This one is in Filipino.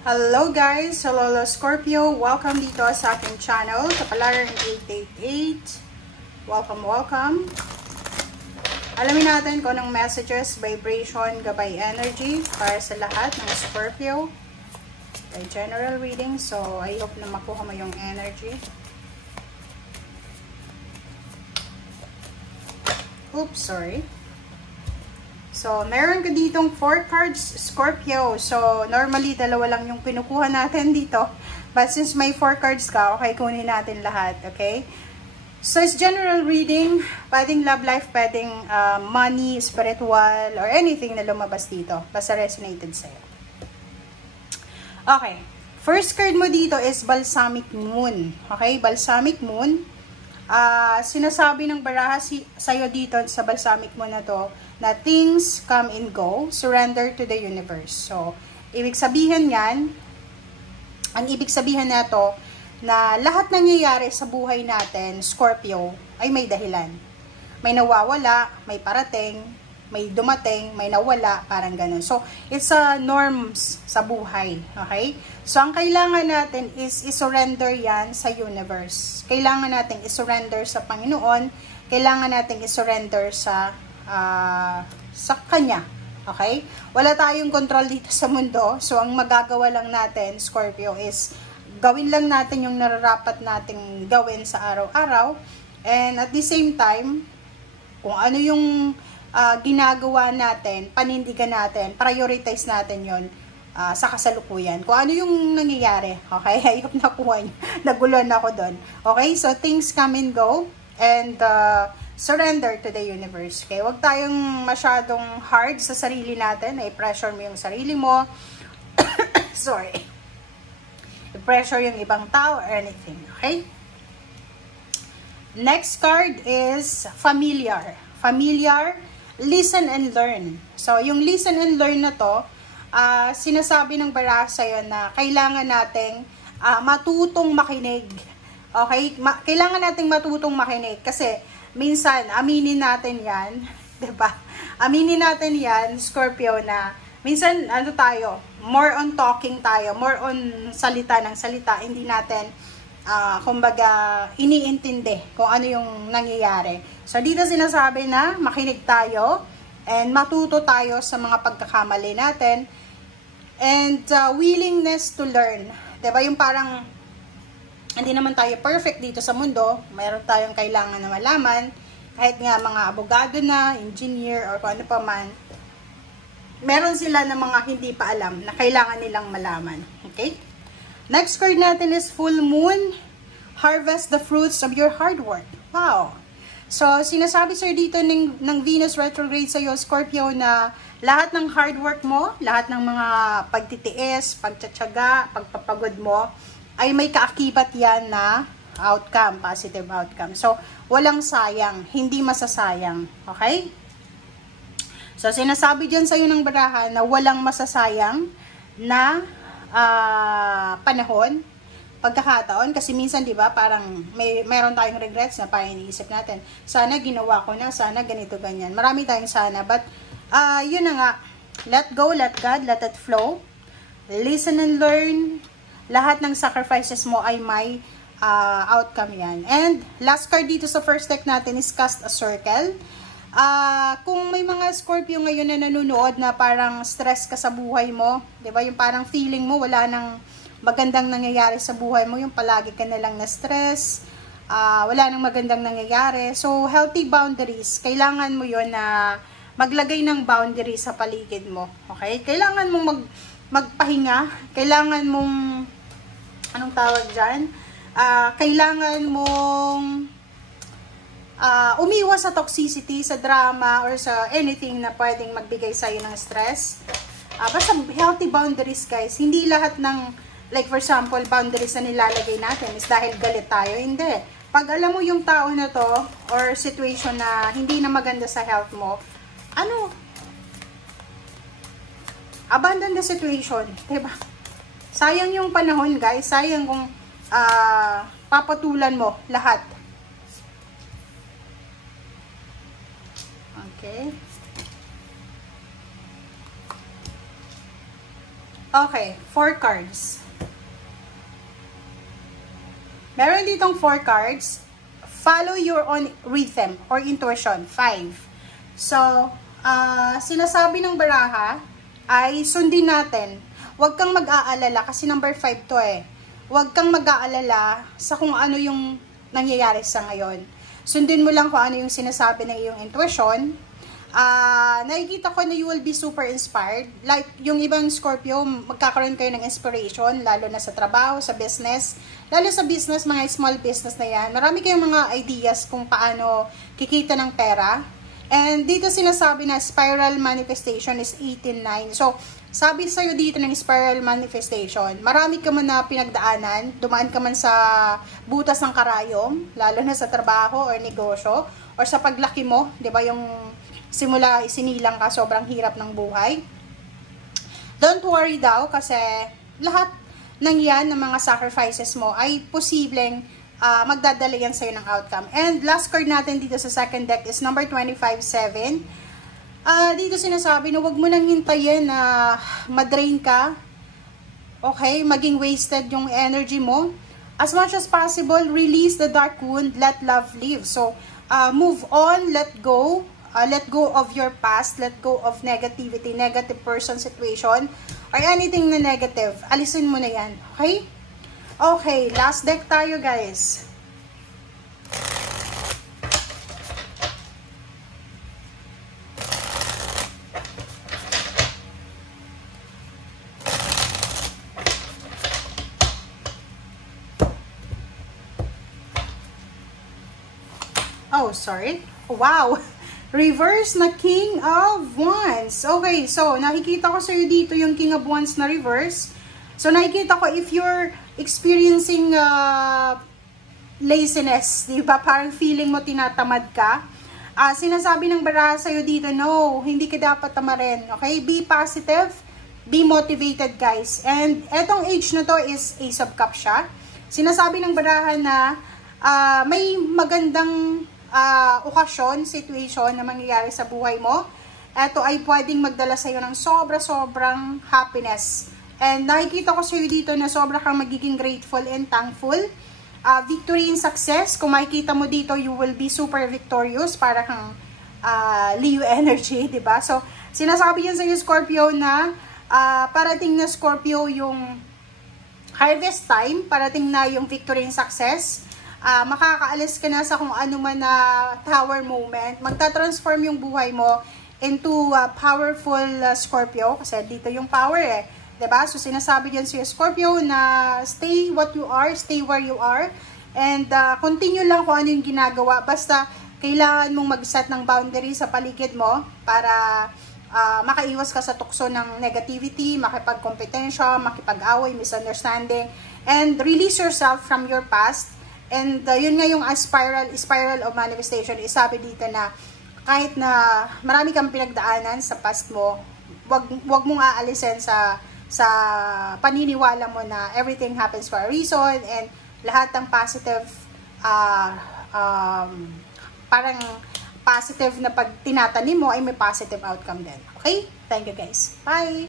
Hello guys! Hello Scorpio! Welcome dito sa aking channel, Kapalaran 888. Welcome! Alamin natin kung anong messages, vibration, gabay energy para sa lahat ng Scorpio. By general reading, so I hope na makuha mo yung energy. Oops, sorry. So, meron ka ditong 4 cards, Scorpio. So, normally, dalawa lang yung kinukuha natin dito. But since may 4 cards ka, okay, kunin natin lahat, okay? So, it's general reading. Pwedeng love life, pwedeng money, spiritual, or anything na lumabas dito. Basta resonated sa'yo. Okay. First card mo dito is Balsamic Moon. Okay? Balsamic Moon. Sinasabi ng baraha sa'yo dito sa Balsamic Moon na to, na things come and go, surrender to the universe. So, ibig sabihin yan, ang ibig sabihin na to, na lahat nangyayari sa buhay natin, Scorpio, ay may dahilan. May nawawala, may parating, may dumating, may nawala, parang ganun. So, it's a norms sa buhay. Okay? So, ang kailangan natin is isurrender yan sa universe. Kailangan natin isurrender sa Panginoon. Kailangan natin isurrender sa Kanya. Okay? Wala tayong control dito sa mundo. So, ang magagawa lang natin, Scorpio, is gawin lang natin yung nararapat nating gawin sa araw-araw. And at the same time, kung ano yung ginagawa natin, panindigan natin, prioritize natin yon sa kasalukuyan. Kung ano yung nangyayari. Okay? I hope nakuha nyo. Nagulon ako doon. Okay? So, things come and go. And surrender to the universe. Okay? Huwag tayong masyadong hard sa sarili natin. I-pressure mo yung sarili mo. Sorry. I-pressure yung ibang tao or anything. Okay? Next card is familiar. Familiar, listen and learn. So, yung listen and learn na to, sinasabi ng baraha sa'yo na kailangan nating matutong makinig. Okay? Kailangan nating matutong makinig kasi minsan, aminin natin yan, diba? Aminin natin yan, Scorpio, na minsan, ano tayo, more on talking tayo, more on salita ng salita, hindi natin, kumbaga, iniintindi kung ano yung nangyayari. So, dito sinasabi na makinig tayo, and matuto tayo sa mga pagkakamali natin, and willingness to learn. Diba? Yung parang, hindi naman tayo perfect dito sa mundo. Mayroon tayong kailangan na malaman. Kahit nga mga abogado na, engineer, or kung ano pa man. Meron sila na mga hindi pa alam na kailangan nilang malaman. Okay? Next card natin is Full Moon. Harvest the fruits of your hard work. Wow! So, sinasabi sir dito ng Venus retrograde sa iyo, Scorpio, na lahat ng hard work mo, lahat ng mga pagtitiis, pagtsatsaga, pagpapagod mo, ay may kaakibat yan na outcome, positive outcome. So, walang sayang, hindi masasayang. Okay? So, sinasabi dyan sa'yo ng baraha na walang masasayang na panahon, pagkakataon. Kasi minsan, di ba, parang mayroon tayong regrets na parang iniisip natin, sana ginawa ko na, sana ganito, ganyan. Marami tayong sana. But, yun na nga, let go, let God, let it flow. Listen and learn. Lahat ng sacrifices mo ay may outcome yan. And last card dito sa first deck natin is Cast a Circle. Kung may mga Scorpio ngayon na nanonood na parang stress ka sa buhay mo, di ba? Yung parang feeling mo wala nang magandang nangyayari sa buhay mo, yung palagi ka na lang na stress, wala nang magandang nangyayari. So, healthy boundaries. Kailangan mo yun na maglagay ng boundaries sa paligid mo. Okay? Kailangan mong magpahinga. Kailangan mong anong tawag dyan? Kailangan mong umiwas sa toxicity, sa drama, or sa anything na pwedeng magbigay sa'yo ng stress. Basta healthy boundaries, guys. Hindi lahat ng, like for example, boundaries na nilalagay natin is dahil galit tayo. Hindi. Pag alam mo yung tao na to, or situation na hindi na maganda sa health mo, abandon the situation. Diba? Sayang yung panahon, guys. Sayang kung papatulan mo lahat. Okay. Okay, 4 cards. Meron ditong 4 cards. Follow your own rhythm or intuition. 5. So, sinasabi ng baraha ay sundin natin. Huwag kang mag-aalala kasi number 5 to eh. Huwag kang mag-aalala sa kung ano yung nangyayari sa ngayon. Sundin mo lang kung ano yung sinasabi ng iyong intuition. Nakikita ko na you will be super inspired. Like, yung ibang Scorpio, magkakaroon kayo ng inspiration, lalo na sa trabaho, sa business. Lalo sa business, mga small business na yan. Marami kayong mga ideas kung paano kikita ng pera. And dito sinasabi na spiral manifestation is 18-9. So, sabi sa'yo dito ng spiral manifestation, marami ka man na pinagdaanan, dumaan ka man sa butas ng karayom, lalo na sa trabaho or negosyo, or sa paglaki mo, di ba yung simula isinilang ka, sobrang hirap ng buhay. Don't worry daw kasi lahat ng yan, ng mga sacrifices mo ay posibleng magdadala yan sa'yo ng outcome. And last card natin dito sa second deck is number 25-7. Dito sinasabi na wag mo nang hintayin na madrain ka. Okay? Maging wasted yung energy mo. As much as possible, release the dark wound, let love live. So, move on, let go. Let go of your past, let go of negativity, negative person, situation, or anything na negative. Alisin mo na yan. Okay? Okay, last deck tayo guys. Oh, sorry. Wow! Reverse na King of Wands. Okay, so nakikita ko sa iyo dito yung King of Wands na reverse. So nakikita ko if you're experiencing laziness, di ba? Parang feeling mo tinatamad ka. Sinasabi ng baraha sa iyo dito, no, hindi ka dapat tamarin. Okay? Be positive, be motivated guys. And etong age na to is Ace of Cups siya. Sinasabi ng baraha na may magandang okasyon, situation na mangyayari sa buhay mo. Ito ay pwedeng magdala sa iyo ng sobra-sobrang happiness. And nakikita ko sa iyo dito na sobra kang magiging grateful and thankful. Victory and success. Kung makikita mo dito, you will be super victorious. Para kang Leo energy, diba? So, sinasabi yan sa iyo, Scorpio, na parating na Scorpio yung harvest time. Parating na yung victory and success. Makakaalis ka na sa kung ano man na tower moment. Magta-transform yung buhay mo into powerful Scorpio. Kasi dito yung power eh. Diba? So, sinasabi dyan si Scorpio na stay what you are, stay where you are. And continue lang kung ano yung ginagawa. Basta, kailangan mong mag-set ng boundary sa paligid mo para makaiwas ka sa tukso ng negativity, makipagkompetensya, makipag-away, misunderstanding, and release yourself from your past. And yun nga yung spiral of manifestation. Isabi dito na kahit na marami kang pinagdaanan sa past mo, wag mong aalisin sa paniniwala mo na everything happens for a reason and lahat ng positive parang positive na pag tinatanim mo ay may positive outcome din. Okay? Thank you guys. Bye!